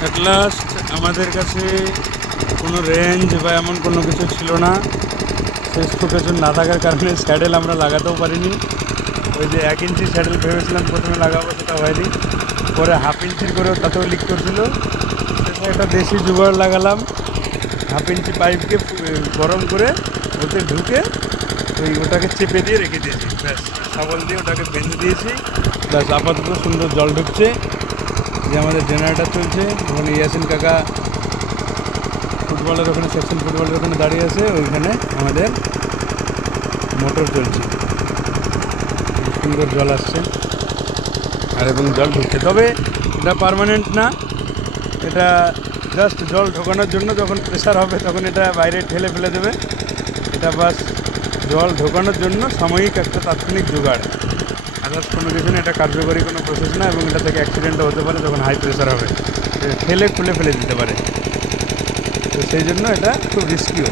At last আমাদের কাছে কোনো রেঞ্জ বা এমন কোনো কিছু ছিল না। শেষ লোকেশন না থাকার কারণে স্যাডেল আমরা লাগাতেও পারিনি। ওই যে 1 ইঞ্চি স্যাডেল ভেবেছিলাম প্রথমে লাগাবো, সেটা হয়নি। পরে 1/2 ইঞ্চির করেও তাতেও লিক করছিল। শেষে একটা দেশি জুগাড় লাগালাম, 1/2 ইঞ্চি পাইপকে গরম করে ওতে ঢুকে ওটাকে চেপে দিয়ে রেখে দিয়েছি। ব্যাস, শাবল দিয়ে ওটাকে বেঁধে দিয়েছি। ব্যাস, আপাতত সুন্দর জল ঢুকছে। যে আমাদের জেনারেটর চলছে, ওখানে ইয়াসিন কাকা ফুটবলের ওখানে, সেকশন ফুটবলের ওখানে দাঁড়িয়ে আছে, ওইখানে আমাদের মোটর চলছে। সুন্দর জল আসছে আর এবং জল ঢুকছে। তবে এটা পার্মানেন্ট না, এটা জাস্ট জল ঢোকানোর জন্য। যখন প্রেশার হবে তখন এটা বাইরে ঠেলে ফেলে দেবে। এটা বাস জল ঢোকানোর জন্য সাময়িক একটা তাৎক্ষণিক জোগাড়, আদার্স কোনো কিছু না। এটা কার্যকরী কোনো প্রসেস না, এবং এটা থেকে অ্যাক্সিডেন্টও হতে পারে যখন হাই প্রেশার হবে, ঠেলে খুলে ফেলে দিতে পারে। তো সেই জন্য এটা খুব রিস্কিও।